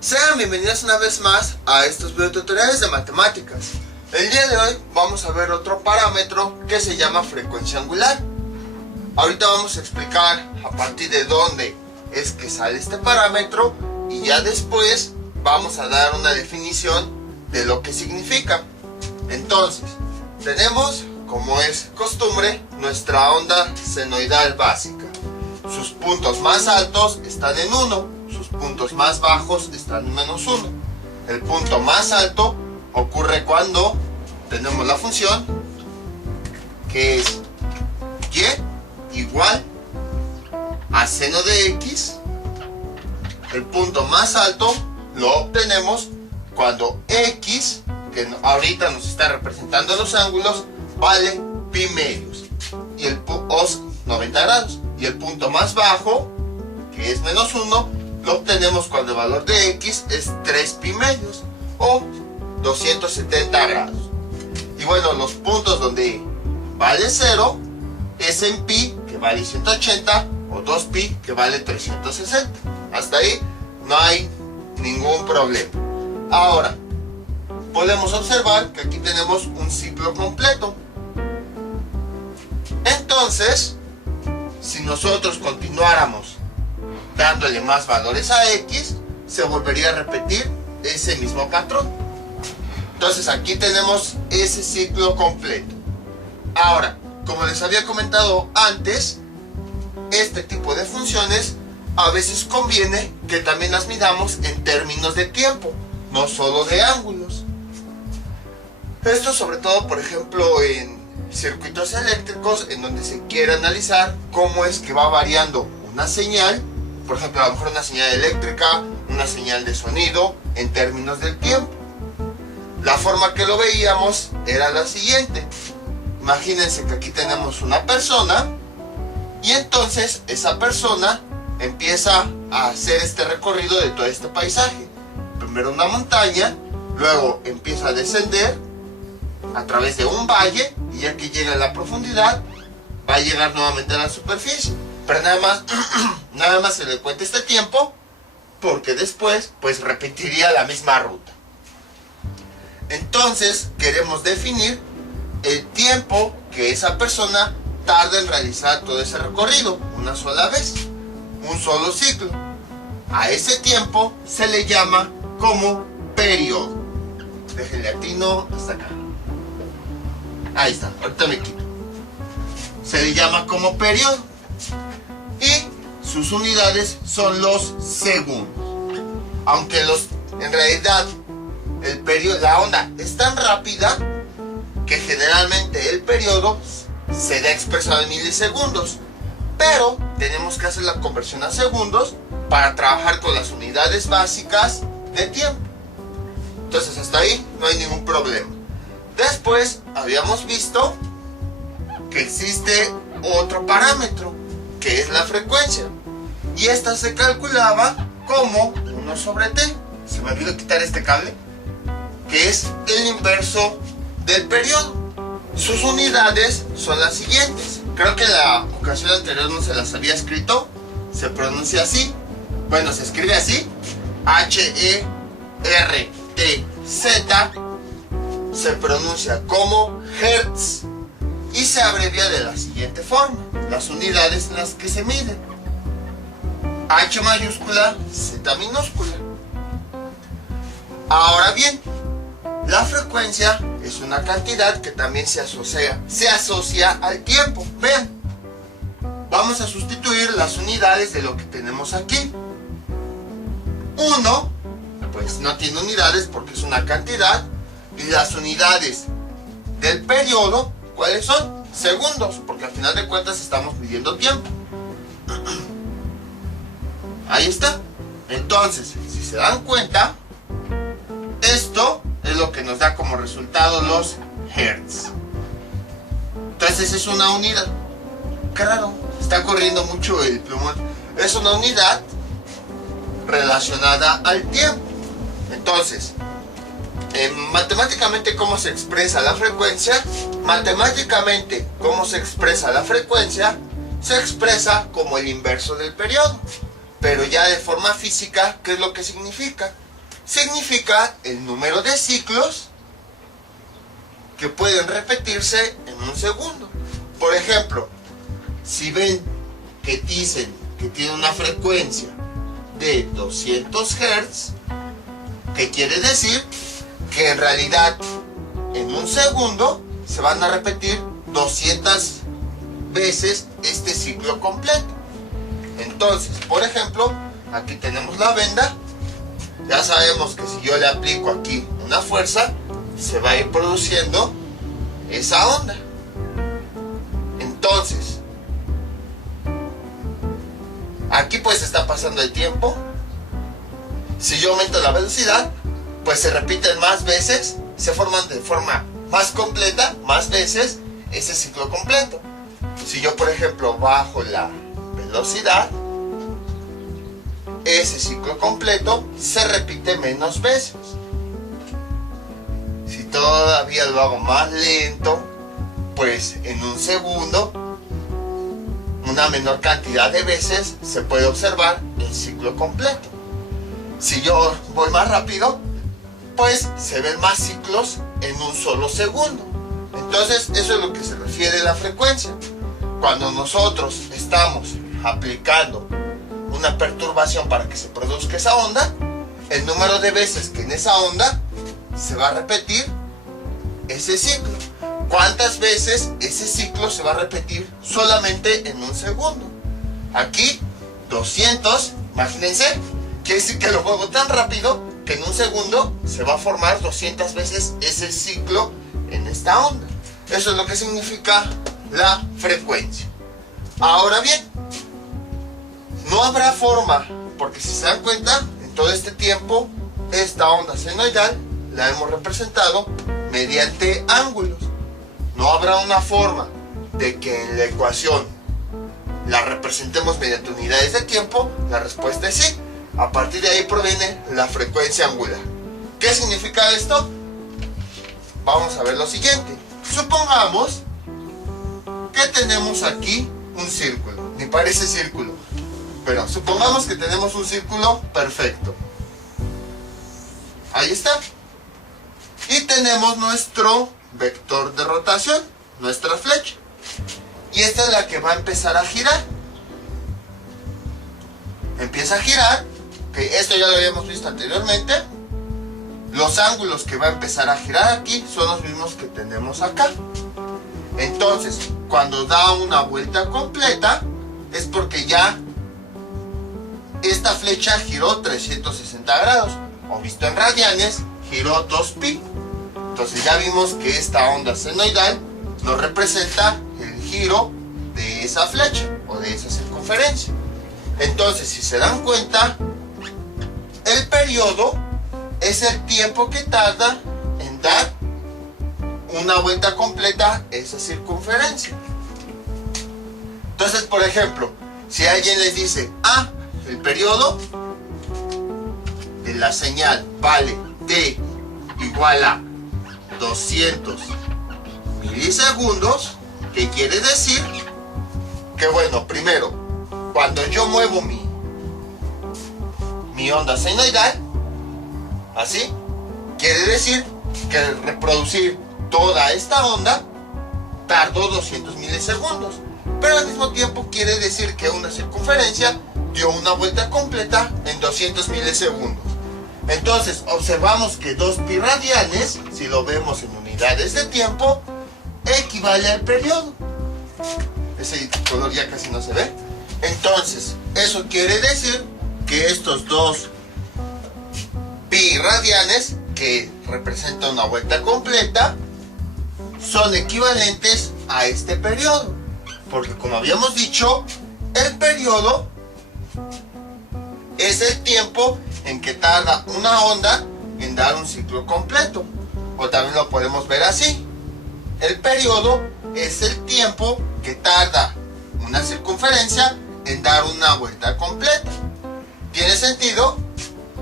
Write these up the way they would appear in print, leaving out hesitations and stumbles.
Sean bienvenidos una vez más a estos videotutoriales de matemáticas. El día de hoy vamos a ver otro parámetro que se llama frecuencia angular. Ahorita vamos a explicar a partir de dónde es que sale este parámetro y ya después vamos a dar una definición de lo que significa. Entonces, tenemos, como es costumbre, nuestra onda senoidal básica. Sus puntos más altos están en 1, sus puntos más bajos están en -1. El punto más alto ocurre cuando tenemos la función que es y igual a seno de x. El punto más alto lo obtenemos cuando x, que ahorita nos está representando los ángulos, vale pi medios y el 90 grados. Y el punto más bajo, que es -1, lo obtenemos cuando el valor de x es 3 pi medios o 270 grados. Y bueno, los puntos donde vale 0 es en pi, que vale 180, o 2 pi, que vale 360. Hasta ahí no hay ningún problema. Ahora, podemos observar que aquí tenemos un ciclo completo. Entonces, si nosotros continuáramos dándole más valores a x, se volvería a repetir ese mismo patrón. Entonces aquí tenemos ese ciclo completo. Ahora, como les había comentado antes, este tipo de funciones a veces conviene que también las midamos en términos de tiempo, no solo de ángulos. Esto sobre todo, por ejemplo, en circuitos eléctricos, en donde se quiere analizar cómo es que va variando una señal, por ejemplo, a lo mejor una señal eléctrica, una señal de sonido, en términos del tiempo. La forma que lo veíamos era la siguiente. Imagínense que aquí tenemos una persona y entonces esa persona empieza a hacer este recorrido de todo este paisaje. Primero una montaña, luego empieza a descender a través de un valle y ya que llega a la profundidad va a llegar nuevamente a la superficie. Pero nada más se le cuenta este tiempo porque después pues repetiría la misma ruta. Entonces queremos definir el tiempo que esa persona tarda en realizar todo ese recorrido una sola vez, un solo ciclo. A ese tiempo se le llama como periodo. Déjenle atino hasta acá. Ahí está, ahorita me quito. Se le llama como periodo y sus unidades son los segundos. Aunque en realidad la onda es tan rápida que generalmente el periodo se da expresado en milisegundos, pero tenemos que hacer la conversión a segundos para trabajar con las unidades básicas de tiempo. Entonces hasta ahí no hay ningún problema. Después habíamos visto que existe otro parámetro que es la frecuencia y esta se calculaba como 1 sobre t. Se me olvidó quitar este cable, que es el inverso del periodo. Sus unidades son las siguientes. Creo que en la ocasión anterior no se las había escrito. Se pronuncia así. Bueno, se escribe así: H-E-R-T-Z. Se pronuncia como Hertz y se abrevia de la siguiente forma: las unidades en las que se miden. H mayúscula, Z minúscula. Ahora bien, la frecuencia es una cantidad que también se asocia al tiempo. Vean, vamos a sustituir las unidades de lo que tenemos aquí. 1, pues no tiene unidades porque es una cantidad. Y las unidades del periodo, ¿cuáles son? Segundos, porque al final de cuentas estamos midiendo tiempo. Ahí está. Entonces, si se dan cuenta, esto es lo que nos da como resultado los hertz. Entonces es una unidad. Qué raro, está corriendo mucho el plumón. Es una unidad relacionada al tiempo. Entonces, matemáticamente, ¿cómo se expresa la frecuencia? Matemáticamente, ¿cómo se expresa la frecuencia? Se expresa como el inverso del periodo. Pero ya de forma física, ¿qué es lo que significa? significa el número de ciclos que pueden repetirse en un segundo. Por ejemplo, si ven que dicen que tiene una frecuencia de 200 Hz, ¿qué quiere decir? Que en realidad en un segundo se van a repetir 200 veces este ciclo completo. Entonces, por ejemplo, aquí tenemos la venda. Ya sabemos que si yo le aplico aquí una fuerza, se va a ir produciendo esa onda. Entonces, aquí pues está pasando el tiempo. Si yo aumento la velocidad, pues se repiten más veces, se forman de forma más completa, más veces ese ciclo completo. Si yo, por ejemplo, bajo la velocidad, ese ciclo completo se repite menos veces. Si todavía lo hago más lento, pues en un segundo, una menor cantidad de veces se puede observar el ciclo completo. Si yo voy más rápido, pues se ven más ciclos en un solo segundo. Entonces, eso es lo que se refiere a la frecuencia. Cuando nosotros estamos aplicando una perturbación para que se produzca esa onda, el número de veces que en esa onda se va a repetir ese ciclo. ¿Cuántas veces ese ciclo se va a repetir solamente en un segundo? Aquí 200, imagínense, quiere decir que lo muevo tan rápido que en un segundo se va a formar 200 veces ese ciclo en esta onda. Eso es lo que significa la frecuencia. Ahora bien, no habrá forma, porque si se dan cuenta, en todo este tiempo, esta onda senoidal la hemos representado mediante ángulos. No habrá una forma de que en la ecuación la representemos mediante unidades de tiempo. La respuesta es sí. A partir de ahí proviene la frecuencia angular. ¿Qué significa esto? Vamos a ver lo siguiente. Supongamos que tenemos aquí un círculo. Ni parece círculo, pero supongamos que tenemos un círculo perfecto. Ahí está. Y tenemos nuestro vector de rotación, nuestra flecha. Y esta es la que va a empezar a girar. Empieza a girar, que esto ya lo habíamos visto anteriormente. Los ángulos que va a empezar a girar aquí son los mismos que tenemos acá. Entonces, cuando da una vuelta completa, es porque ya esta flecha giró 360 grados, o visto en radianes, giró 2pi. Entonces ya vimos que esta onda senoidal nos representa el giro de esa flecha o de esa circunferencia. Entonces, si se dan cuenta, el periodo es el tiempo que tarda en dar una vuelta completa a esa circunferencia. Entonces, por ejemplo, si alguien les dice, el periodo de la señal vale t igual a 200 milisegundos, ¿qué quiere decir? Que bueno, primero, cuando yo muevo mi onda senoidal, así, quiere decir que reproducir toda esta onda tardó 200 milisegundos. Pero al mismo tiempo quiere decir que una circunferencia dio una vuelta completa en 200 milisegundos. Entonces observamos que 2pi radianes, si lo vemos en unidades de tiempo, equivale al periodo. Ese color ya casi no se ve. Entonces, eso quiere decir que estos 2pi radianes, que representan una vuelta completa, son equivalentes a este periodo. Porque como habíamos dicho, el periodo es el tiempo en que tarda una onda en dar un ciclo completo. O también lo podemos ver así. El periodo es el tiempo que tarda una circunferencia en dar una vuelta completa. Tiene sentido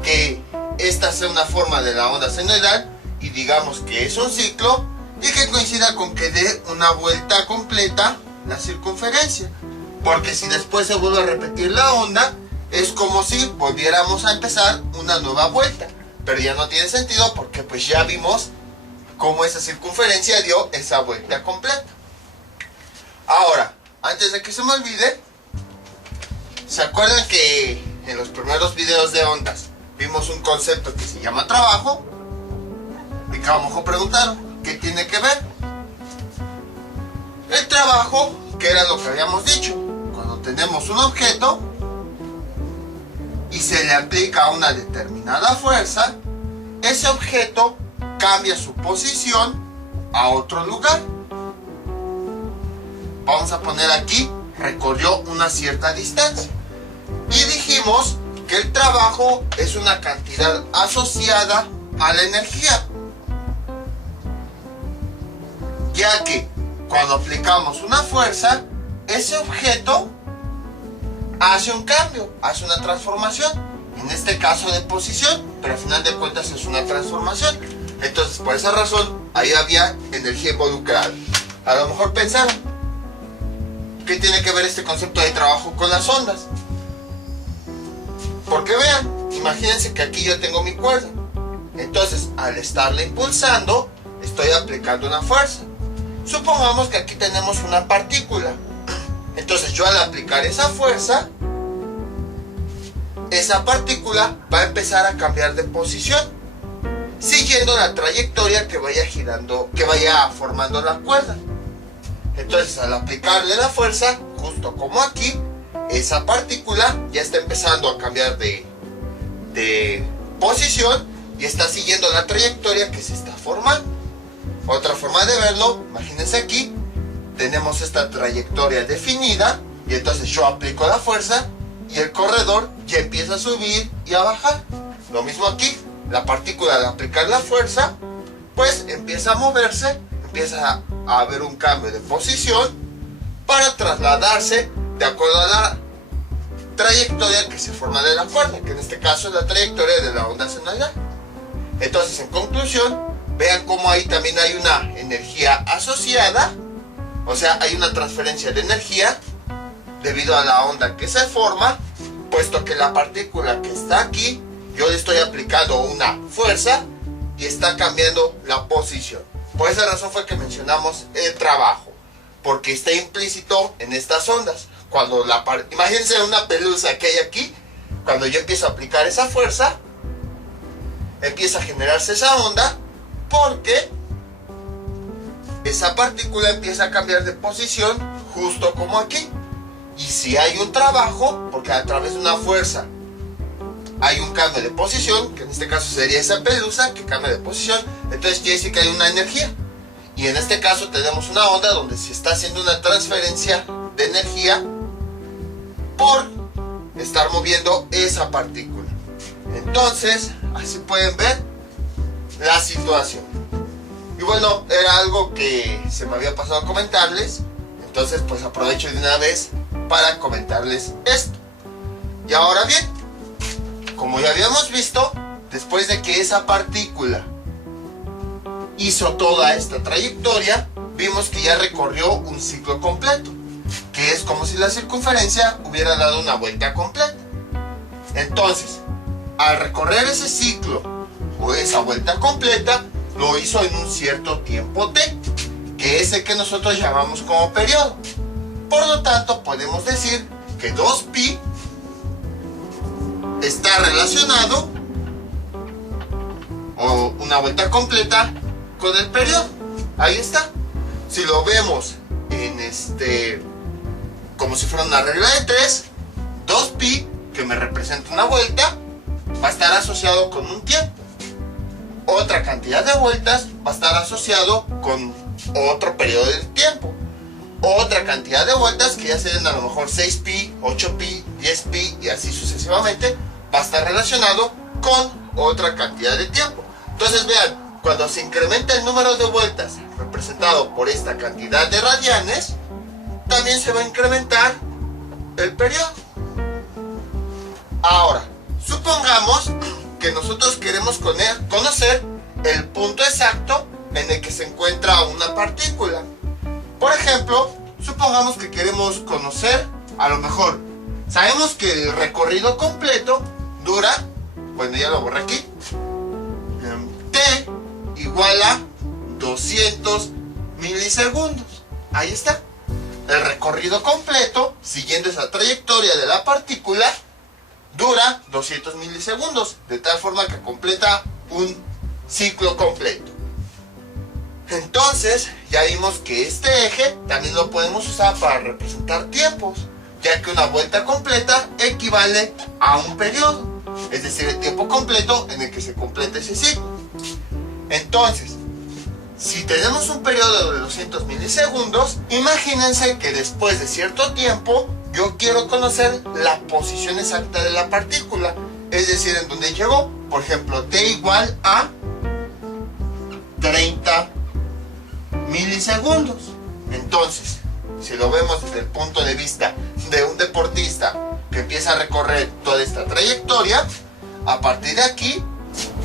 que esta sea una forma de la onda senoidal y digamos que es un ciclo y que coincida con que dé una vuelta completa la circunferencia. Porque si después se vuelve a repetir la onda, es como si volviéramos a empezar una nueva vuelta. pero ya no tiene sentido porque pues ya vimos cómo esa circunferencia dio esa vuelta completa. Ahora, antes de que se me olvide, ¿se acuerdan que en los primeros videos de ondas vimos un concepto que se llama trabajo? Y que a lo mejor preguntaron, ¿qué tiene que ver? El trabajo, que era lo que habíamos dicho, cuando tenemos un objeto y se le aplica una determinada fuerza, ese objeto cambia su posición a otro lugar. Vamos a poner aquí, recorrió una cierta distancia. Y dijimos que el trabajo es una cantidad asociada a la energía. Ya que cuando aplicamos una fuerza, ese objeto hace un cambio, hace una transformación. En este caso de posición, pero al final de cuentas es una transformación. Entonces, por esa razón, ahí había energía involucrada. A lo mejor pensaron, ¿qué tiene que ver este concepto de trabajo con las ondas? Porque vean, imagínense que aquí yo tengo mi cuerda. Entonces, al estarla impulsando, estoy aplicando una fuerza. Supongamos que aquí tenemos una partícula. Entonces, yo al aplicar esa fuerza, esa partícula va a empezar a cambiar de posición, siguiendo la trayectoria que vaya girando, que vaya formando la cuerda. Entonces, al aplicarle la fuerza, justo como aquí, esa partícula ya está empezando a cambiar de posición y está siguiendo la trayectoria que se está formando. Otra forma de verlo, imagínense aquí, tenemos esta trayectoria definida y entonces yo aplico la fuerza y el corredor ya empieza a subir y a bajar. Lo mismo aquí, la partícula al aplicar la fuerza, pues empieza a moverse, empieza a haber un cambio de posición para trasladarse de acuerdo a la trayectoria que se forma de la cuerda, que en este caso es la trayectoria de la onda senoidal. Entonces, en conclusión, vean cómo ahí también hay una energía asociada, o sea, hay una transferencia de energía debido a la onda que se forma, puesto que la partícula que está aquí, yo le estoy aplicando una fuerza y está cambiando la posición. Por esa razón fue que mencionamos el trabajo, porque está implícito en estas ondas. Cuando imagínense una pelusa que hay aquí, cuando yo empiezo a aplicar esa fuerza, empieza a generarse esa onda, porque esa partícula empieza a cambiar de posición justo como aquí. Y si hay un trabajo, porque a través de una fuerza hay un cambio de posición, que en este caso sería esa pelusa que cambia de posición, entonces quiere decir que hay una energía. Y en este caso tenemos una onda donde se está haciendo una transferencia de energía por estar moviendo esa partícula. Entonces, así pueden ver la situación. Y bueno, era algo que se me había pasado a comentarles, entonces pues aprovecho de una vez para comentarles esto. Y ahora bien, como ya habíamos visto, después de que esa partícula hizo toda esta trayectoria, vimos que ya recorrió un ciclo completo, que es como si la circunferencia hubiera dado una vuelta completa. Entonces, al recorrer ese ciclo o esa vuelta completa, lo hizo en un cierto tiempo t, que es el que nosotros llamamos como periodo. Por lo tanto, podemos decir que 2pi está relacionado, o una vuelta completa, con el periodo. Ahí está. Si lo vemos en como si fuera una regla de 3, 2pi, que me representa una vuelta, va a estar asociado con un tiempo. Otra cantidad de vueltas va a estar asociado con otro periodo de tiempo. Otra cantidad de vueltas, que ya serían a lo mejor 6pi, 8pi, 10pi y así sucesivamente, va a estar relacionado con otra cantidad de tiempo. Entonces vean, cuando se incrementa el número de vueltas representado por esta cantidad de radianes, también se va a incrementar el periodo. Ahora, supongamos que nosotros queremos conocer el punto exacto en el que se encuentra una partícula. Por ejemplo, supongamos que queremos conocer, a lo mejor, sabemos que el recorrido completo dura, bueno, ya lo borré aquí, 200 milisegundos. Ahí está. El recorrido completo, siguiendo esa trayectoria de la partícula, dura 200 milisegundos, de tal forma que completa un ciclo completo. Entonces, ya vimos que este eje también lo podemos usar para representar tiempos, ya que una vuelta completa equivale a un periodo, es decir, el tiempo completo en el que se completa ese ciclo. Entonces, si tenemos un periodo de 200 milisegundos, imagínense que después de cierto tiempo, yo quiero conocer la posición exacta de la partícula, es decir, en donde llegó. Por ejemplo, t igual a 30 milisegundos. Entonces, si lo vemos desde el punto de vista de un deportista que empieza a recorrer toda esta trayectoria, a partir de aquí,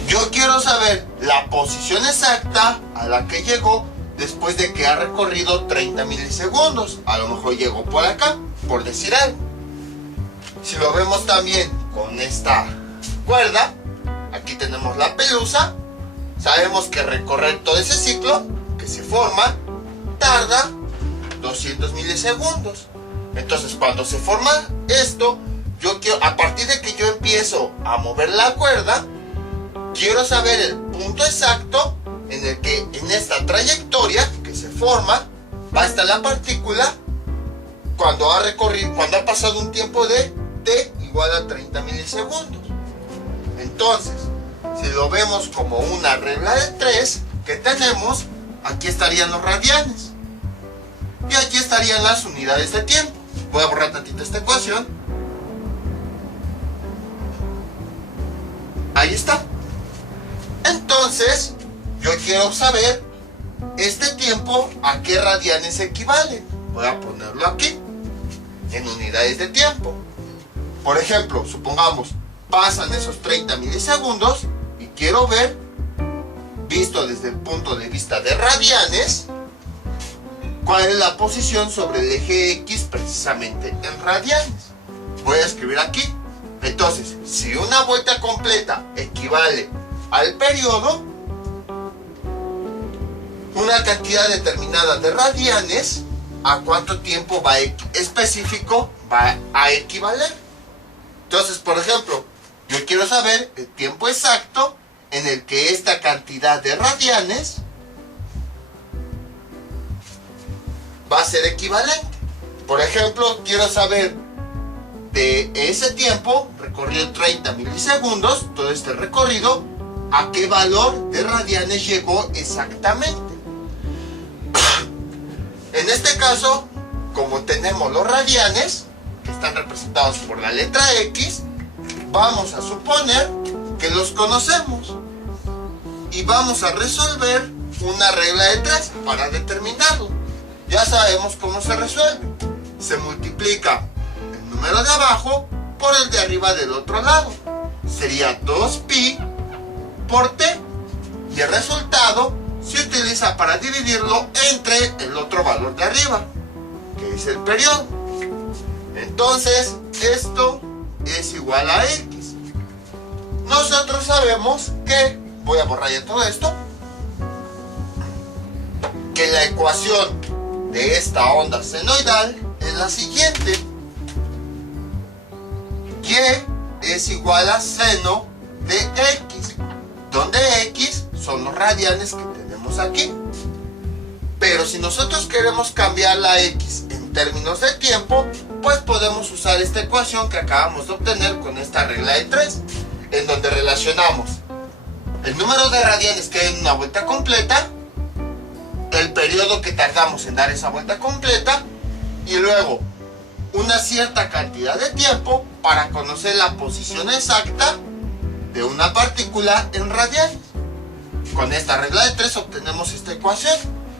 yo quiero saber la posición exacta a la que llegó después de que ha recorrido 30 milisegundos. A lo mejor llegó por acá, por decir algo. Si lo vemos también con esta cuerda, aquí tenemos la pelusa. Sabemos que recorrer todo ese ciclo que se forma tarda 200 milisegundos. Entonces, cuando se forma esto, yo quiero, a partir de que yo empiezo a mover la cuerda, quiero saber el punto exacto en el que en esta trayectoria que se forma va a estar la partícula cuando ha recorrido, cuando ha pasado un tiempo de t igual a 30 milisegundos. Entonces, si lo vemos como una regla de 3 que tenemos, aquí estarían los radianes y aquí estarían las unidades de tiempo. Voy a borrar tantito esta ecuación. Ahí está. Entonces, yo quiero saber este tiempo a qué radianes equivale. Voy a ponerlo aquí, en unidades de tiempo. Por ejemplo, supongamos, pasan esos 30 milisegundos y quiero ver, visto desde el punto de vista de radianes, cuál es la posición sobre el eje X precisamente en radianes. Voy a escribir aquí. Entonces, si una vuelta completa equivale al periodo, una cantidad determinada de radianes, ¿a cuánto tiempo específico va a equivaler? Entonces, por ejemplo, yo quiero saber el tiempo exacto en el que esta cantidad de radianes va a ser equivalente. Por ejemplo, quiero saber de ese tiempo, recorrido 30 milisegundos, todo este recorrido, a qué valor de radianes llegó exactamente. En este caso, como tenemos los radianes, que están representados por la letra X, vamos a suponer que los conocemos y vamos a resolver una regla de 3 para determinarlo. Ya sabemos cómo se resuelve. Se multiplica el número de abajo por el de arriba del otro lado. Sería 2pi por t. Y el resultado se utiliza para dividirlo entre el otro valor de arriba, que es el periodo. Entonces, esto es igual a X. Nosotros sabemos que, voy a borrar ya todo esto, que la ecuación de esta onda senoidal es la siguiente. Y es igual a seno de X, donde X son los radianes que tenemos aquí. Pero si nosotros queremos cambiar la X en términos de tiempo, pues podemos usar esta ecuación que acabamos de obtener con esta regla de 3, en donde relacionamos el número de radianes que hay en una vuelta completa, el periodo que tardamos en dar esa vuelta completa, y luego una cierta cantidad de tiempo para conocer la posición exacta de una partícula en radianes. Con esta regla de 3 obtenemos esta ecuación.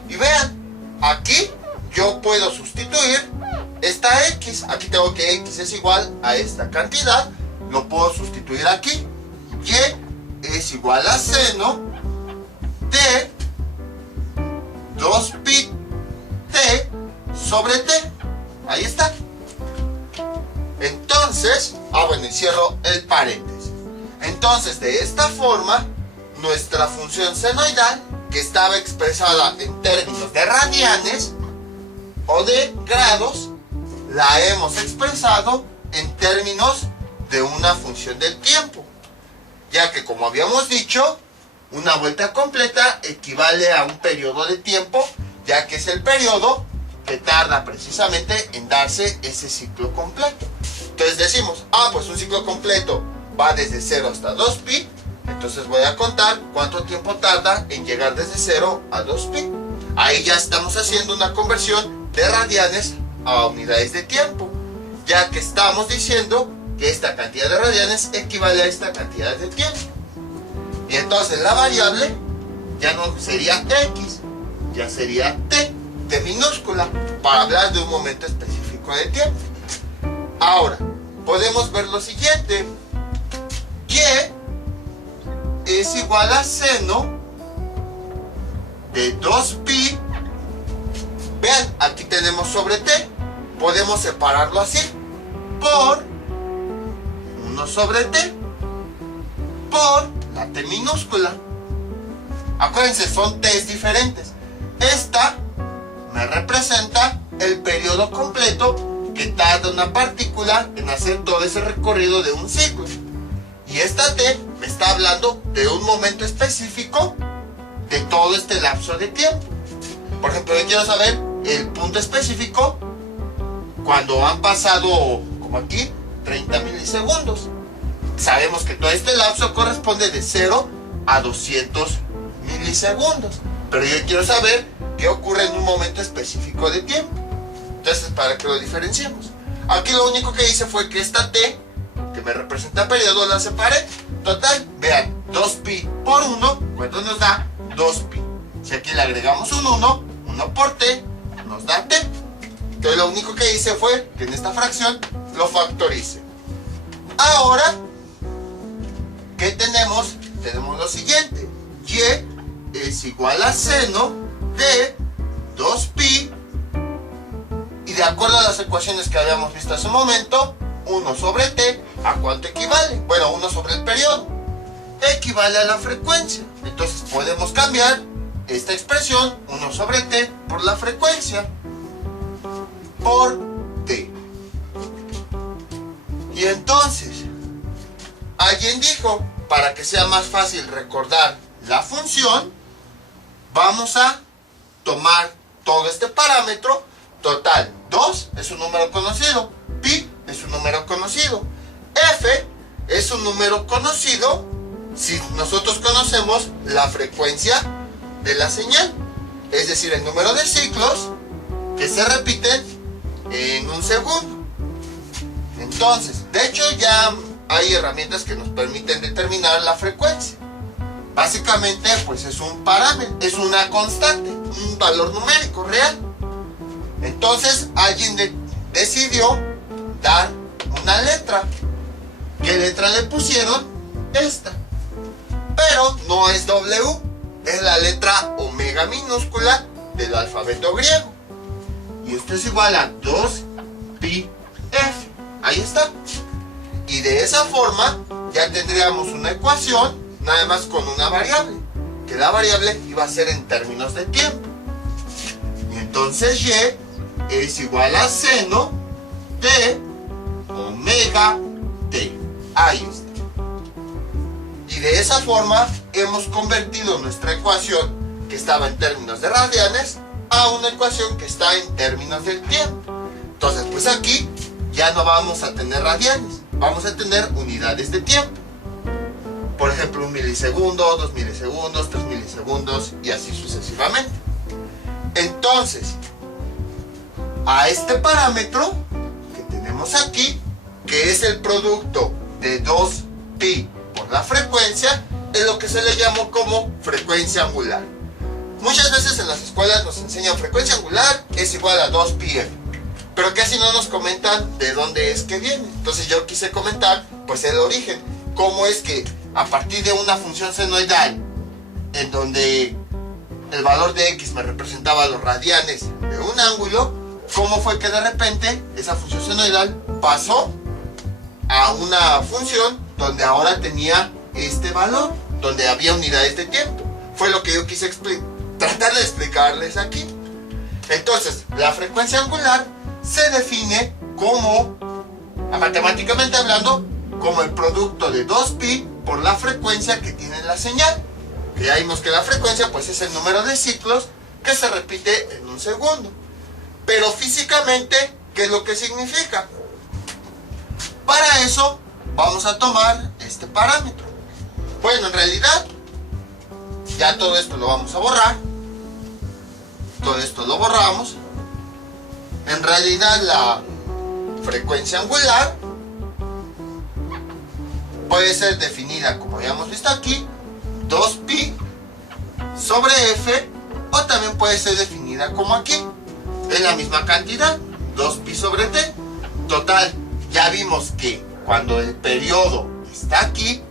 Y vean, aquí yo puedo sustituir esta X. Aquí tengo que X es igual a esta cantidad. Lo puedo sustituir aquí. Y es igual a seno de 2pi t sobre t. Ahí está. Entonces, bueno, y cierro el paréntesis. Entonces, de esta forma, nuestra función senoidal que estaba expresada en términos de radianes o de grados, la hemos expresado en términos de una función del tiempo, ya que, como habíamos dicho, una vuelta completa equivale a un periodo de tiempo, ya que es el periodo que tarda precisamente en darse ese ciclo completo. Entonces decimos, pues un ciclo completo va desde 0 hasta 2pi, entonces voy a contar cuánto tiempo tarda en llegar desde 0 a 2pi. Ahí ya estamos haciendo una conversión de radianes a unidades de tiempo, ya que estamos diciendo que esta cantidad de radianes equivale a esta cantidad de tiempo. Y entonces la variable ya no sería x, ya sería t minúscula, para hablar de un momento específico de tiempo. Ahora, podemos ver lo siguiente. Y es igual a seno de 2pi. Vean, aquí tenemos sobre t. Podemos separarlo así, por 1 sobre t, por la t minúscula. Acuérdense, son t's diferentes. Esta me representa el periodo completo que tarda una partícula en hacer todo ese recorrido de un ciclo. Y esta t me está hablando de un momento específico de todo este lapso de tiempo. Por ejemplo, yo quiero saber el punto específico cuando han pasado, como aquí, 30 milisegundos. Sabemos que todo este lapso corresponde de 0 a 200 milisegundos. Pero yo quiero saber qué ocurre en un momento específico de tiempo. Entonces, para que lo diferenciemos, aquí lo único que hice fue que esta t, que me representa periodo, la separé. Total, vean, 2pi por 1, ¿cuánto nos da? 2pi. Si aquí le agregamos un 1 por t, nos da t. Entonces lo único que hice fue que en esta fracción lo factorice. Ahora, ¿qué tenemos? Tenemos lo siguiente. Y es igual a seno de 2pi, y de acuerdo a las ecuaciones que habíamos visto hace un momento, 1 sobre t, ¿a cuánto equivale? Bueno, 1 sobre el periodo, equivale a la frecuencia. Entonces podemos cambiar esta expresión, 1 sobre t, por la frecuencia, por t. Y entonces, alguien dijo, para que sea más fácil recordar la función, vamos a tomar todo este parámetro. Total, 2 es un número conocido, pi es un número conocido, f es un número conocido si nosotros conocemos la frecuencia de la señal, es decir, el número de ciclos que se repiten en un segundo. Entonces, de hecho, ya hay herramientas que nos permiten determinar la frecuencia. Básicamente, pues es un parámetro, es una constante, un valor numérico real. Entonces, alguien decidió dar una letra. ¿Qué letra le pusieron? Esta. Pero no es W, es la letra omega minúscula del alfabeto griego. Y esto es igual a 2pi f. Ahí está. Y de esa forma ya tendríamos una ecuación nada más con una variable, que la variable iba a ser en términos de tiempo. Y entonces y es igual a seno de omega t. Ahí está. Y de esa forma hemos convertido nuestra ecuación, que estaba en términos de radianes, a una ecuación que está en términos del tiempo. Entonces, pues aquí ya no vamos a tener radianes, vamos a tener unidades de tiempo. Por ejemplo, 1 milisegundo, 2 milisegundos, 3 milisegundos y así sucesivamente. Entonces, a este parámetro que tenemos aquí, que es el producto de 2pi por la frecuencia, es lo que se le llamó como frecuencia angular. Muchas veces en las escuelas nos enseñan frecuencia angular es igual a 2πf, pero casi no nos comentan de dónde es que viene. Entonces yo quise comentar pues el origen, cómo es que a partir de una función senoidal en donde el valor de x me representaba los radianes de un ángulo, cómo fue que de repente esa función senoidal pasó a una función donde ahora tenía este valor, donde había unidades de tiempo. Fue lo que yo quise tratar de explicarles aquí. Entonces, la frecuencia angular se define como, matemáticamente hablando, como el producto de 2pi por la frecuencia que tiene la señal. Que ya vimos que la frecuencia pues es el número de ciclos que se repite en un segundo. Pero físicamente, ¿qué es lo que significa? Para eso vamos a tomar este parámetro. Bueno, en realidad ya todo esto lo vamos a borrar. Todo esto lo borramos. En realidad la frecuencia angular puede ser definida, como habíamos visto aquí, 2pi sobre f, o también puede ser definida como aquí, en la misma cantidad, 2pi sobre t. Total, ya vimos que cuando el periodo está aquí,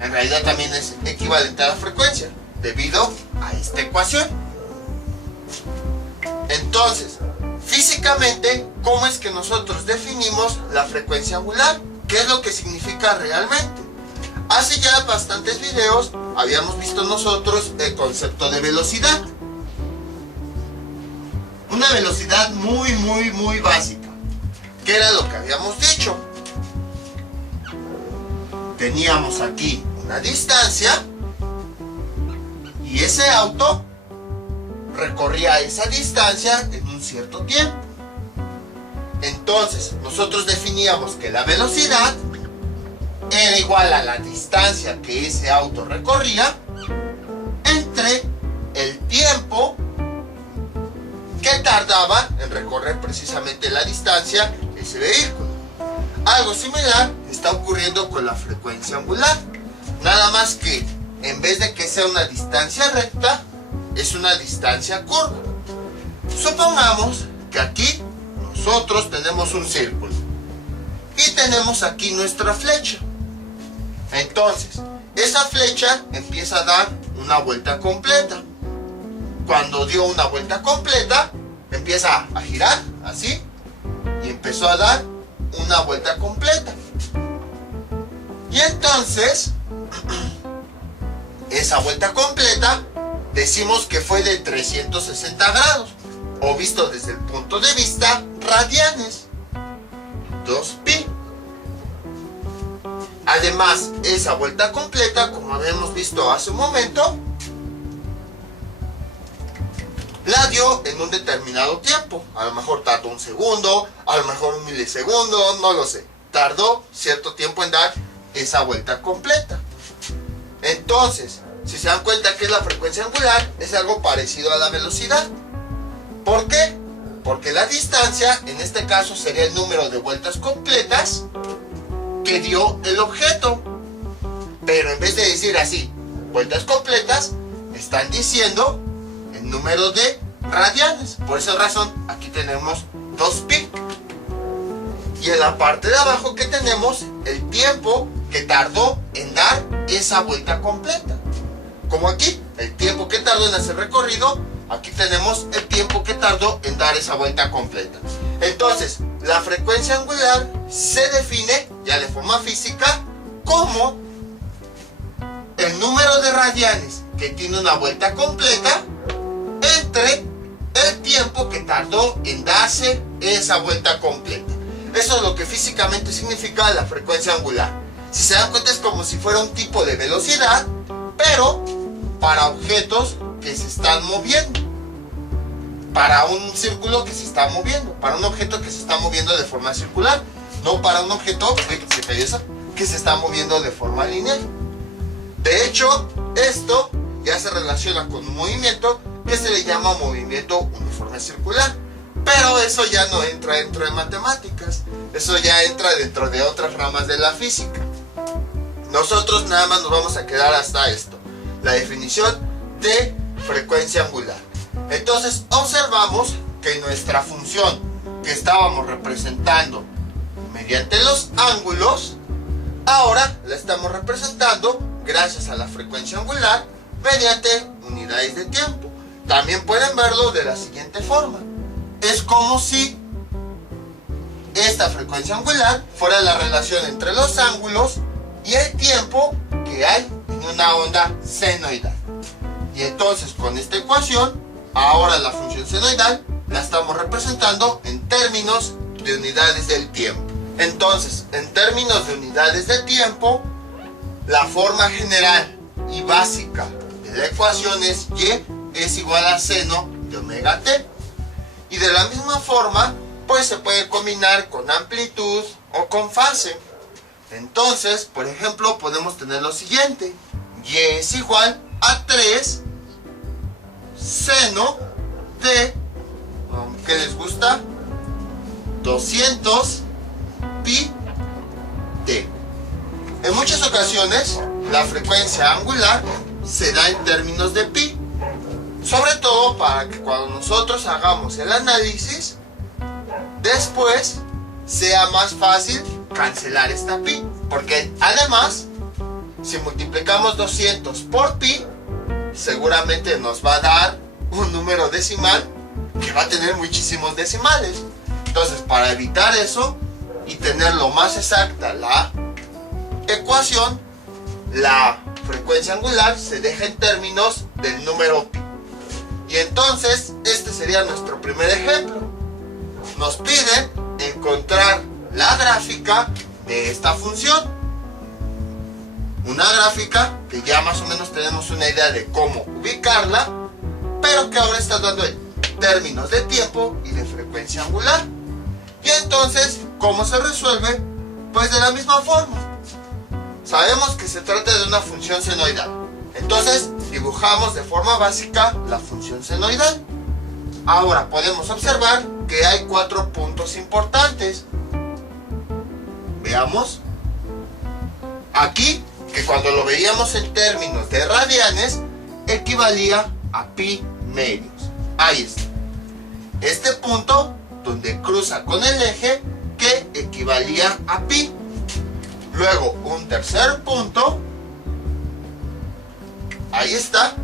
en realidad también es equivalente a la frecuencia, debido a esta ecuación. Entonces, físicamente, ¿cómo es que nosotros definimos la frecuencia angular? ¿Qué es lo que significa realmente? Hace ya bastantes videos habíamos visto nosotros el concepto de velocidad. Una velocidad muy básica. ¿Qué era lo que habíamos dicho? Teníamos aquí una distancia y ese auto recorría esa distancia en un cierto tiempo. Entonces, nosotros definíamos que la velocidad era igual a la distancia que ese auto recorría entre el tiempo que tardaba en recorrer precisamente la distancia ese vehículo. Algo similar está ocurriendo con la frecuencia angular. Nada más que en vez de que sea una distancia recta, es una distancia curva. Supongamos que aquí nosotros tenemos un círculo y tenemos aquí nuestra flecha. Entonces, esa flecha empieza a dar una vuelta completa. Cuando dio una vuelta completa, empieza a girar así y empezó a dar una vuelta completa. Y entonces, esa vuelta completa decimos que fue de 360 grados, o visto desde el punto de vista radianes, 2pi. Además, esa vuelta completa, como habíamos visto hace un momento, la dio en un determinado tiempo. A lo mejor tardó un segundo, a lo mejor un milisegundo, no lo sé. Tardó cierto tiempo en dar esa vuelta completa. Entonces, si se dan cuenta que es la frecuencia angular, es algo parecido a la velocidad. ¿Por qué? Porque la distancia, en este caso, sería el número de vueltas completas que dio el objeto. Pero en vez de decir así, vueltas completas, están diciendo el número de radianes. Por esa razón, aquí tenemos 2pi. Y en la parte de abajo que tenemos el tiempo que tardó en dar esa vuelta completa. Como aquí, el tiempo que tardó en hacer recorrido, aquí tenemos el tiempo que tardó en dar esa vuelta completa. Entonces, la frecuencia angular se define, ya de forma física, como el número de radianes que tiene una vuelta completa entre el tiempo que tardó en darse esa vuelta completa. Eso es lo que físicamente significa la frecuencia angular. Si se dan cuenta, es como si fuera un tipo de velocidad, pero para objetos que se están moviendo. Para un círculo que se está moviendo. Para un objeto que se está moviendo de forma circular. No para un objeto que se está moviendo de forma lineal. De hecho, esto ya se relaciona con un movimiento que se le llama movimiento uniforme circular. Pero eso ya no entra dentro de matemáticas. Eso ya entra dentro de otras ramas de la física. Nosotros nada más nos vamos a quedar hasta esto. La definición de frecuencia angular. Entonces observamos que nuestra función que estábamos representando mediante los ángulos, ahora la estamos representando gracias a la frecuencia angular mediante unidades de tiempo. También pueden verlo de la siguiente forma. Es como si esta frecuencia angular fuera la relación entre los ángulos y el tiempo que hay en una onda senoidal. Y Y entonces con esta ecuación, ahora la función senoidal la estamos representando en términos de unidades del tiempo. Entonces, en términos de unidades de tiempo, la forma general y básica de la ecuación es y es igual a seno de omega t. Y de la misma forma, pues se puede combinar con amplitud o con fase. Entonces, por ejemplo, podemos tener lo siguiente. Y es igual a 3 seno de, ¿qué les gusta? 200 pi t. En muchas ocasiones, la frecuencia angular se da en términos de pi. Sobre todo para que cuando nosotros hagamos el análisis, después sea más fácil cancelar esta pi. Porque además, si multiplicamos 200 por pi, seguramente nos va a dar un número decimal que va a tener muchísimos decimales. Entonces, para evitar eso y tener lo más exacta la ecuación, la frecuencia angular se deja en términos del número pi. Y entonces, este sería nuestro primer ejemplo. Nos piden encontrar la gráfica de esta función. Una gráfica que ya más o menos tenemos una idea de cómo ubicarla, pero que ahora está dando en términos de tiempo y de frecuencia angular. Y entonces, ¿cómo se resuelve? Pues de la misma forma. Sabemos que se trata de una función senoidal. Entonces, dibujamos de forma básica la función senoidal. Ahora podemos observar que hay 4 puntos importantes. Veamos. Aquí, que cuando lo veíamos en términos de radianes, equivalía a pi medios. Ahí está. Este punto, donde cruza con el eje, que equivalía a pi. Luego, un tercer punto, ahí está,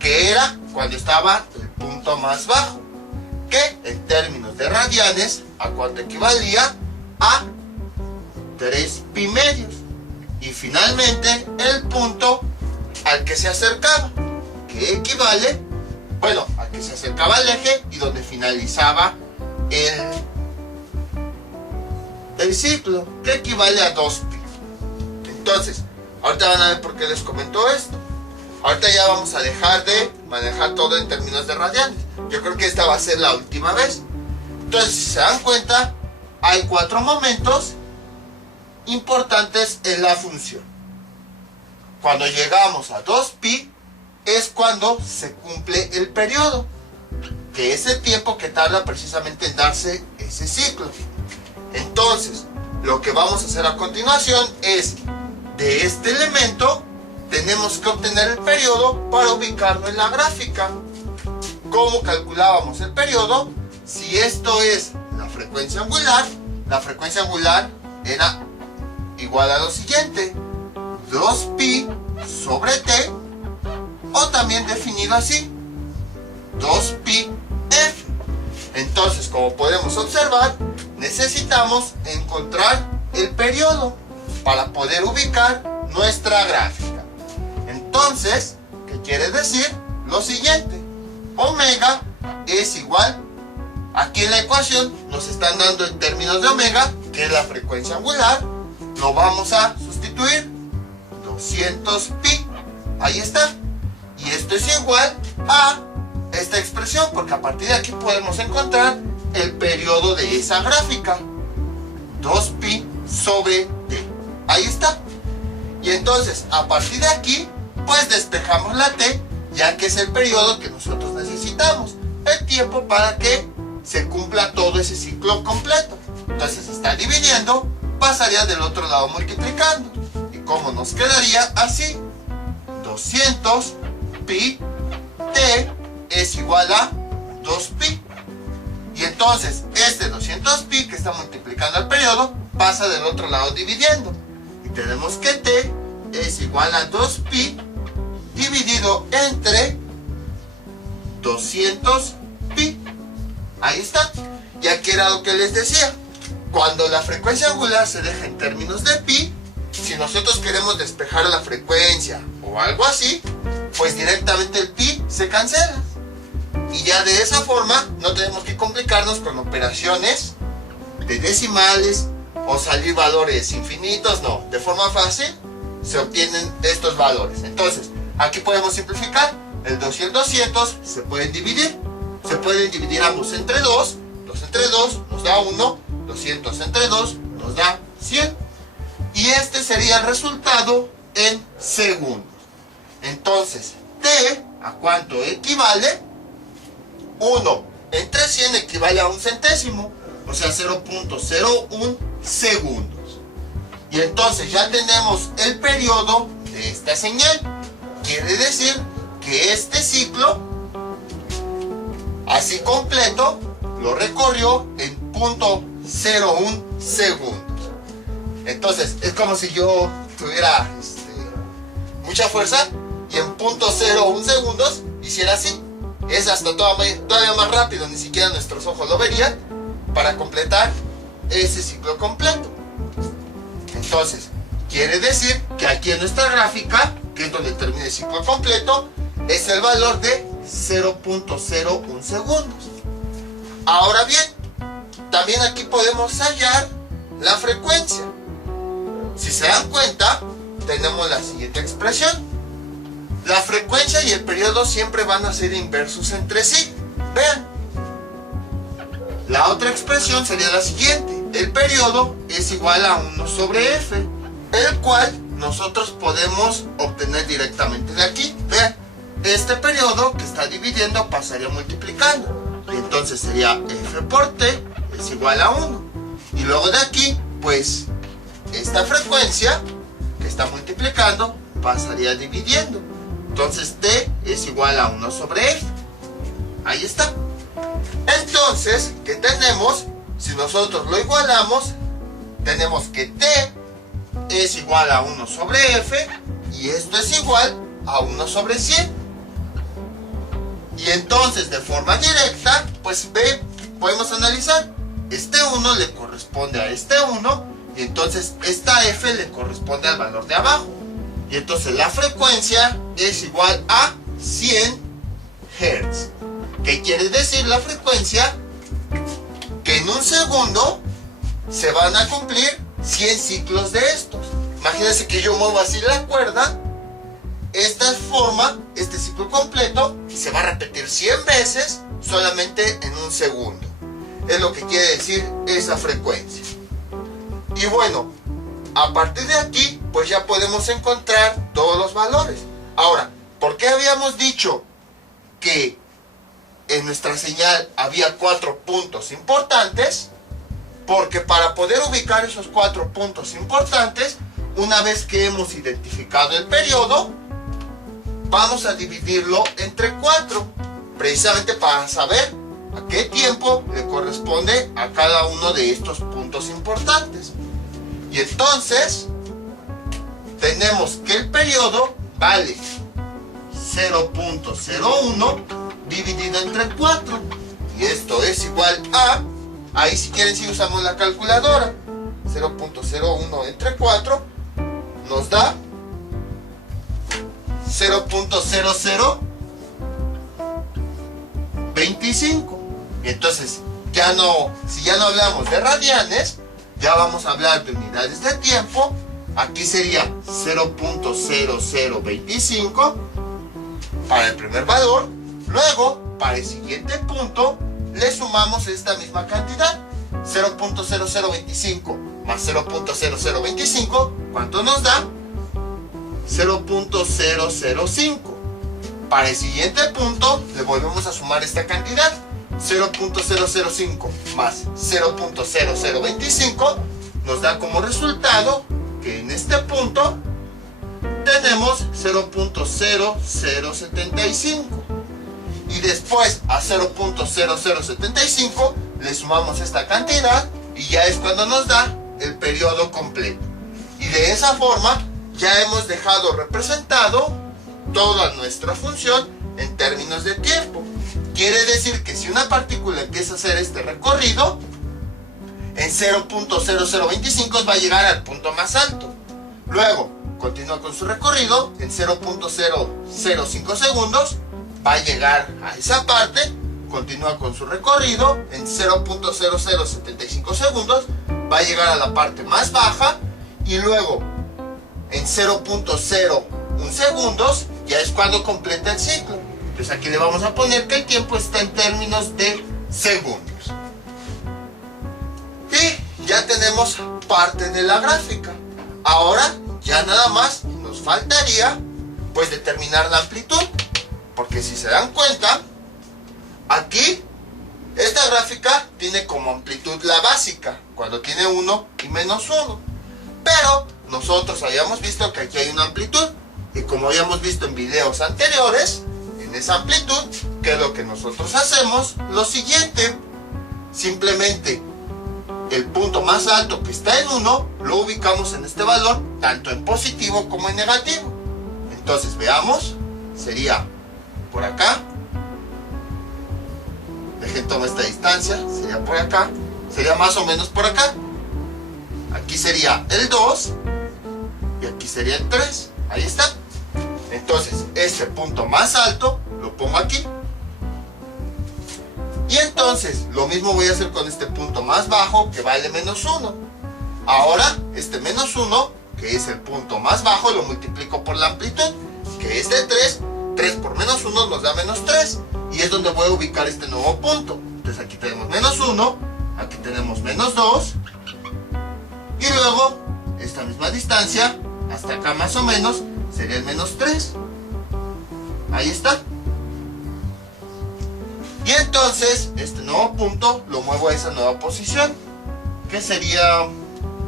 que era cuando estaba el punto más bajo, que en términos de radianes, ¿a cuánto equivalía? A 3 pi medios. Y finalmente, el punto al que se acercaba, que equivale, bueno, al que se acercaba al eje y donde finalizaba el ciclo, que equivale a 2 pi. Entonces, ahorita van a ver por qué les comento esto. Ahorita ya vamos a dejar de manejar todo en términos de radianes. Yo creo que esta va a ser la última vez. Entonces, si se dan cuenta, hay 4 momentos importantes en la función. Cuando llegamos a 2pi es cuando se cumple el periodo, que es el tiempo que tarda precisamente en darse ese ciclo. Entonces, lo que vamos a hacer a continuación es, de este elemento, tenemos que obtener el periodo para ubicarlo en la gráfica. ¿Cómo calculábamos el periodo? Si esto es la frecuencia angular era igual a lo siguiente: 2pi sobre t, o también definido así, 2pi f. Entonces, como podemos observar, necesitamos encontrar el periodo para poder ubicar nuestra gráfica. Entonces, ¿qué quiere decir? Lo siguiente: omega es igual, aquí en la ecuación nos están dando en términos de omega, que es la frecuencia angular, lo vamos a sustituir, 200 pi, ahí está. Y esto es igual a esta expresión, porque a partir de aquí podemos encontrar el periodo de esa gráfica, 2pi sobre t, ahí está. Y entonces, a partir de aquí, pues despejamos la t, ya que es el periodo que nosotros necesitamos, el tiempo para que se cumpla todo ese ciclo completo. Entonces, se está dividiendo, pasaría del otro lado multiplicando. ¿Y cómo nos quedaría? Así: 200 pi t es igual a 2pi. Y entonces, este 200 pi que está multiplicando el periodo, pasa del otro lado dividiendo. Y tenemos que t es igual a 2pi dividido entre 200 pi. Ahí está. Y aquí era lo que les decía. Cuando la frecuencia angular se deja en términos de pi, si nosotros queremos despejar la frecuencia o algo así, pues directamente el pi se cancela. Y ya de esa forma no tenemos que complicarnos con operaciones de decimales o salir valores infinitos, no. De forma fácil se obtienen estos valores. Entonces, aquí podemos simplificar. El 2 y el 200 se pueden dividir. Se pueden dividir ambos entre 2. 2 entre 2 nos da 1. 200 entre 2 nos da 100. Y este sería el resultado en segundos. Entonces, T, ¿a cuánto equivale? 1 entre 100 equivale a un centésimo, o sea 0.01 segundos. Y entonces ya tenemos el periodo de esta señal. Quiere decir que este ciclo, así completo, lo recorrió en 0.01 segundos. Entonces es como si yo tuviera mucha fuerza y en 0.01 segundos hiciera así. Es hasta todavía más rápido, ni siquiera nuestros ojos lo verían, para completar ese ciclo completo. Entonces, quiere decir que aquí en nuestra gráfica, que es donde termina el ciclo completo, es el valor de 0.01 segundos. Ahora bien, también aquí podemos hallar la frecuencia. Si se dan cuenta, tenemos la siguiente expresión. La frecuencia y el periodo siempre van a ser inversos entre sí. Vean. La otra expresión sería la siguiente. El periodo es igual a 1 sobre f, el cual nosotros podemos obtener directamente de aquí. Vean. Este periodo que está dividiendo pasaría multiplicando. Y entonces sería f por t es igual a 1. Y luego de aquí, pues, esta frecuencia que está multiplicando pasaría dividiendo. Entonces t es igual a 1 sobre f. Ahí está. Entonces, ¿qué tenemos? Si nosotros lo igualamos, tenemos que t es igual a 1 sobre f y esto es igual a 1 sobre 100. Y entonces, de forma directa, pues podemos analizar. Este 1 le corresponde a este 1 y entonces esta f le corresponde al valor de abajo. Y entonces la frecuencia es igual a 100 Hz. ¿Qué quiere decir la frecuencia? Que en un segundo se van a cumplir 100 ciclos de estos. Imagínense que yo muevo así la cuerda. Esta forma este ciclo completo y se va a repetir 100 veces solamente en un segundo. Es lo que quiere decir esa frecuencia. Y bueno, a partir de aquí, pues ya podemos encontrar todos los valores. Ahora, ¿por qué habíamos dicho que en nuestra señal había 4 puntos importantes? Porque para poder ubicar esos 4 puntos importantes, una vez que hemos identificado el periodo, vamos a dividirlo entre 4, precisamente para saber a qué tiempo le corresponde a cada uno de estos puntos importantes. Y entonces tenemos que el periodo vale 0.01 dividido entre 4 y esto es igual a, ahí si quieren si usamos la calculadora, 0.01 entre 4 nos da 0.0025. Y entonces si ya no hablamos de radianes, ya vamos a hablar de unidades de tiempo. Aquí sería 0.0025 para el primer valor. Luego, para el siguiente punto, le sumamos esta misma cantidad. 0.0025 más 0.0025, ¿cuánto nos da? 0.005. Para el siguiente punto, le volvemos a sumar esta cantidad. 0.005 más 0.0025 nos da como resultado que en este punto tenemos 0.0075 y después a 0.0075 le sumamos esta cantidad y ya es cuando nos da el periodo completo. Y de esa forma ya hemos dejado representado toda nuestra función en términos de tiempo. Quiere decir que si una partícula empieza a hacer este recorrido, en 0.0025 va a llegar al punto más alto. Luego, continúa con su recorrido en 0.005 segundos, va a llegar a esa parte, continúa con su recorrido en 0.0075 segundos, va a llegar a la parte más baja y luego en 0.01 segundos ya es cuando completa el ciclo. Entonces aquí le vamos a poner que el tiempo está en términos de segundos. Y ya tenemos parte de la gráfica. Ahora ya nada más nos faltaría pues determinar la amplitud, porque si se dan cuenta, aquí esta gráfica tiene como amplitud la básica, cuando tiene 1 y menos 1, pero nosotros habíamos visto que aquí hay una amplitud, y como habíamos visto en videos anteriores, en esa amplitud, ¿qué es lo que nosotros hacemos? Lo siguiente, simplemente el punto más alto que está en 1 lo ubicamos en este valor, tanto en positivo como en negativo. Entonces veamos, sería por acá, dejen tomar esta distancia, sería por acá, sería más o menos por acá. Aquí sería el 2 y aquí sería el 3, ahí está. Entonces este punto más alto lo pongo aquí. Y entonces lo mismo voy a hacer con este punto más bajo que vale menos 1. Ahora este menos 1, que es el punto más bajo, lo multiplico por la amplitud, que es de 3. 3 por menos 1 nos da menos 3. Y es donde voy a ubicar este nuevo punto. Entonces aquí tenemos menos 1, aquí tenemos menos 2. Y luego esta misma distancia, hasta acá más o menos, sería el menos 3. Ahí está. Y entonces este nuevo punto lo muevo a esa nueva posición, que sería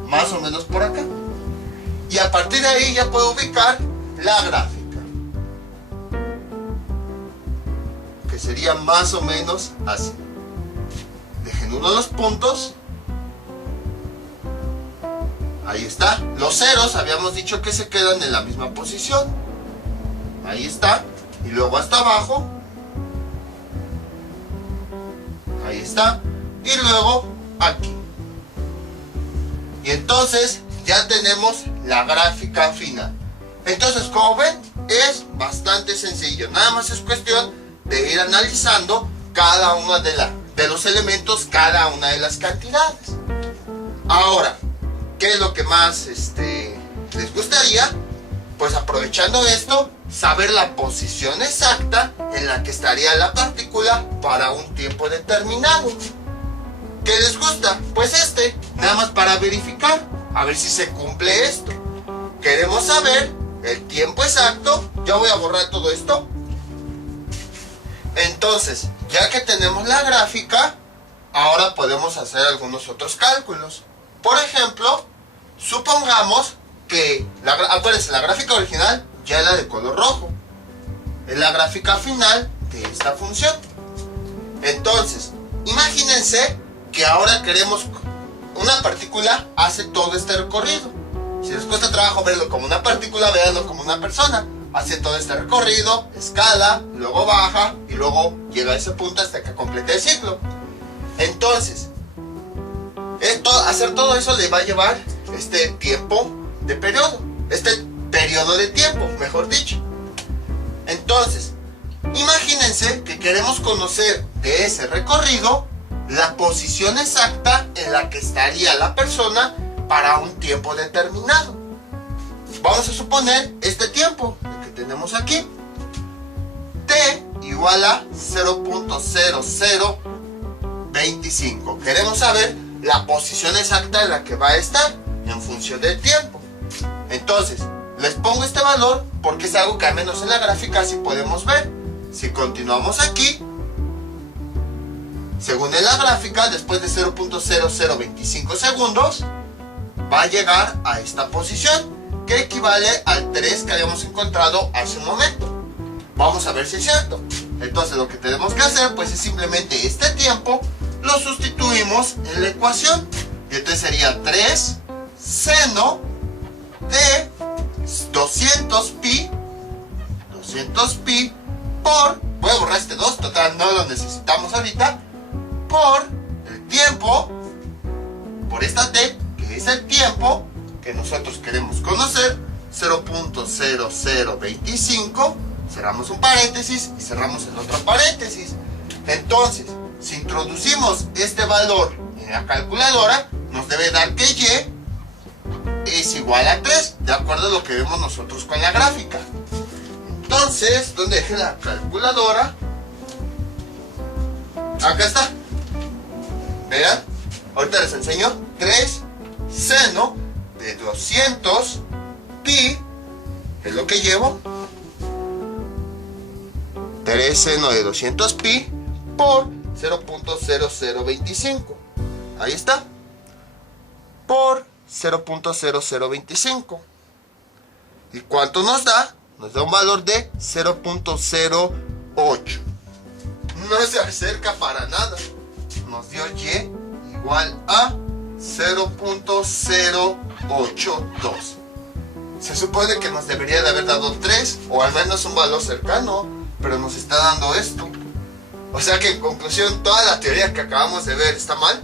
más o menos por acá. Y a partir de ahí ya puedo ubicar la gráfica, que sería más o menos así. Dejen uno de los puntos. Ahí está. Los ceros habíamos dicho que se quedan en la misma posición. Ahí está. Y luego hasta abajo. Ahí está. Y luego aquí. Y entonces ya tenemos la gráfica final. Entonces, como ven, es bastante sencillo. Nada más es cuestión de ir analizando cada uno de los elementos, cada una de las cantidades. Ahora, ¿qué es lo que más les gustaría? Pues aprovechando esto, saber la posición exacta en la que estaría la partícula para un tiempo determinado. ¿Qué les gusta? Pues nada más para verificar, a ver si se cumple esto. Queremos saber el tiempo exacto. Ya voy a borrar todo esto. Entonces, ya que tenemos la gráfica, ahora podemos hacer algunos otros cálculos. Por ejemplo, supongamos que, acuérdense, la gráfica original ya era de color rojo. Es la gráfica final de esta función. Entonces, imagínense que ahora queremos una partícula hace todo este recorrido. Si les cuesta trabajo verlo como una partícula, véanlo como una persona. Hace todo este recorrido, escala, luego baja y luego llega a ese punto hasta que complete el ciclo. Entonces, hacer todo eso le va a llevar este tiempo de periodo, este periodo de tiempo, mejor dicho. Entonces, imagínense que queremos conocer de ese recorrido la posición exacta en la que estaría la persona para un tiempo determinado. Vamos a suponer este tiempo que tenemos aquí, t igual a 0.0025. Queremos saber la posición exacta en la que va a estar en función del tiempo. Entonces, les pongo este valor porque es algo que al menos en la gráfica sí podemos ver. Si continuamos aquí, según en la gráfica, después de 0.0025 segundos, va a llegar a esta posición, que equivale al 3 que habíamos encontrado hace un momento. Vamos a ver si es cierto. Entonces lo que tenemos que hacer pues es simplemente este tiempo lo sustituimos en la ecuación. Y entonces sería 3 seno de 200pi por, voy a borrar este 2, total no lo necesitamos ahorita, por el tiempo, por esta t, que es el tiempo que nosotros queremos conocer, 0.0025, cerramos un paréntesis y cerramos el otro paréntesis. Entonces, si introducimos este valor en la calculadora, nos debe dar que y es igual a 3, de acuerdo a lo que vemos nosotros con la gráfica. Entonces, ¿dónde dejé la calculadora? Acá está. Vean, ahorita les enseño. 3 seno de 200 pi, es lo que llevo. 3 seno de 200 pi por 0.0025. Ahí está. Por 0.0025. ¿Y cuánto nos da? Nos da un valor de 0.08. No se acerca para nada. Nos dio y igual a 0.082. Se supone que nos debería de haber dado 3 o al menos un valor cercano, pero nos está dando esto. O sea que en conclusión, toda la teoría que acabamos de ver está mal.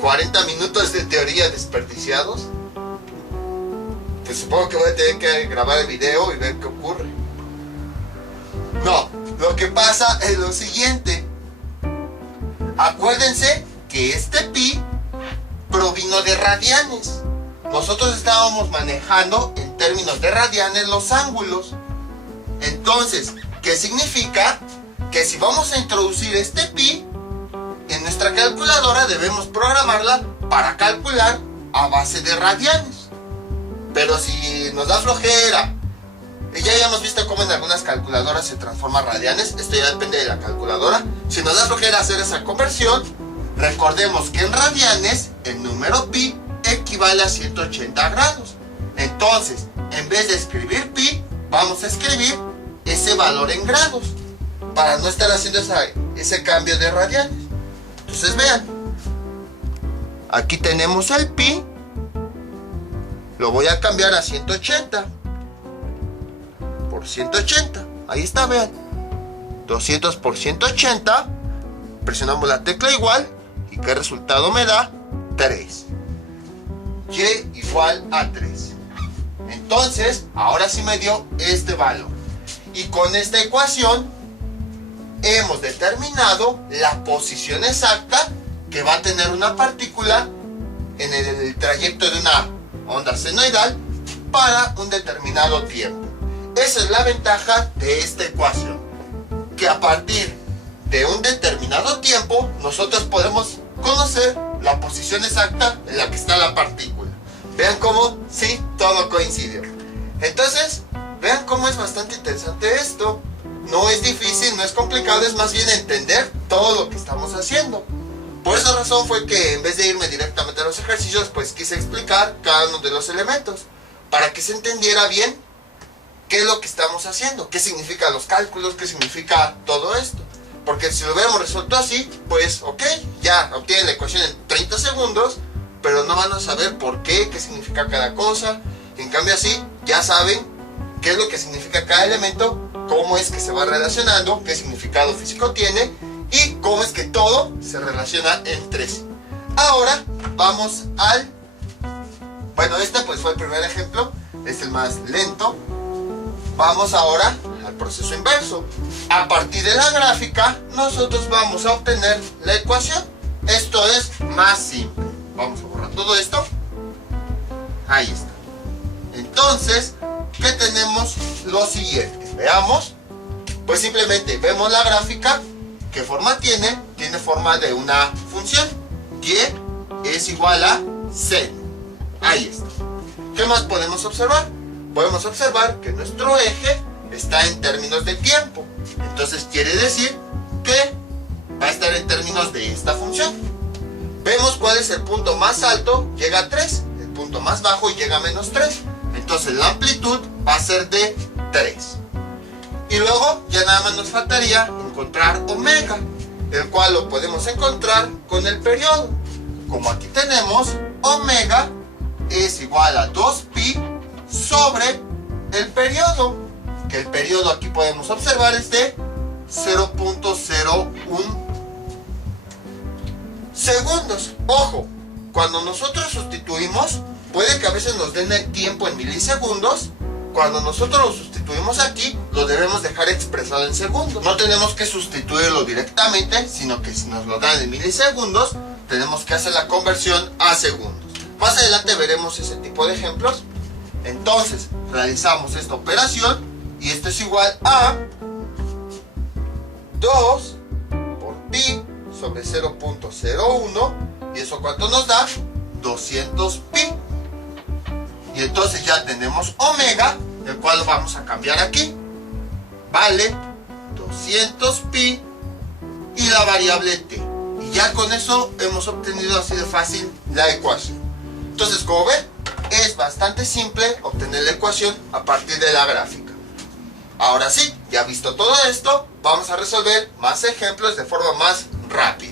40 minutos de teoría desperdiciados. Pues supongo que voy a tener que grabar el video y ver qué ocurre. No, lo que pasa es lo siguiente. Acuérdense que este pi provino de radianes. Nosotros estábamos manejando en términos de radianes los ángulos. Entonces, ¿qué significa? Que si vamos a introducir este pi en nuestra calculadora, debemos programarla para calcular a base de radianes. Pero si nos da flojera, y ya habíamos visto cómo en algunas calculadoras se transforma radianes, esto ya depende de la calculadora. Si nos da flojera hacer esa conversión, recordemos que en radianes el número pi equivale a 180 grados. Entonces, en vez de escribir pi, vamos a escribir ese valor en grados, para no estar haciendo ese cambio de radianes. Entonces vean, aquí tenemos el pi, lo voy a cambiar a 180 por 180, ahí está, vean, 200 por 180, presionamos la tecla igual, y ¿qué resultado me da? 3. Y igual a 3. Entonces, ahora sí me dio este valor. Y con esta ecuación hemos determinado la posición exacta que va a tener una partícula en el trayecto de una onda senoidal para un determinado tiempo. Esa es la ventaja de esta ecuación, que a partir de un determinado tiempo nosotros podemos conocer la posición exacta en la que está la partícula. Vean cómo, sí, todo coincide. Entonces, vean cómo es bastante interesante esto. No es difícil, no es complicado, es más bien entender todo lo que estamos haciendo. Por esa razón fue que en vez de irme directamente a los ejercicios, pues quise explicar cada uno de los elementos, para que se entendiera bien qué es lo que estamos haciendo, qué significan los cálculos, qué significa todo esto. Porque si lo hubiéramos resuelto así, pues ok, ya obtienen la ecuación en 30 segundos, pero no van a saber por qué, qué significa cada cosa. En cambio así, ya saben qué es lo que significa cada elemento, cómo es que se va relacionando, qué significado físico tiene y cómo es que todo se relaciona entre sí. Ahora vamos al... Bueno, este pues fue el primer ejemplo, es el más lento. Vamos ahora al proceso inverso. A partir de la gráfica, nosotros vamos a obtener la ecuación. Esto es más simple. Vamos a borrar todo esto. Ahí está. Entonces, ¿qué tenemos? Lo siguiente. Veamos. Pues simplemente vemos la gráfica. ¿Qué forma tiene? Tiene forma de una función. Y es igual a c. Ahí está. ¿Qué más podemos observar? Podemos observar que nuestro eje está en términos de tiempo. Entonces quiere decir que va a estar en términos de esta función. Vemos cuál es el punto más alto, llega a 3. El punto más bajo llega a menos 3. Entonces la amplitud va a ser de 3. Y luego ya nada más nos faltaría encontrar omega, el cual lo podemos encontrar con el periodo. Como aquí tenemos, omega es igual a 2pi sobre el periodo, que el periodo aquí podemos observar es de 0.01 segundos. Ojo, cuando nosotros sustituimos, puede que a veces nos den el tiempo en milisegundos, cuando nosotros lo sustituimos aquí, lo debemos dejar expresado en segundos. No tenemos que sustituirlo directamente, sino que si nos lo dan en milisegundos, tenemos que hacer la conversión a segundos. Más adelante veremos ese tipo de ejemplos. Entonces, realizamos esta operación y esto es igual a 2 por pi sobre 0.01, y eso ¿cuánto nos da? 200 pi. Y entonces ya tenemos omega, el cual lo vamos a cambiar aquí. Vale 200 pi y la variable t. Y ya con eso hemos obtenido así de fácil la ecuación. Entonces, como ven, es bastante simple obtener la ecuación a partir de la gráfica. Ahora sí, ya visto todo esto, vamos a resolver más ejemplos de forma más rápida.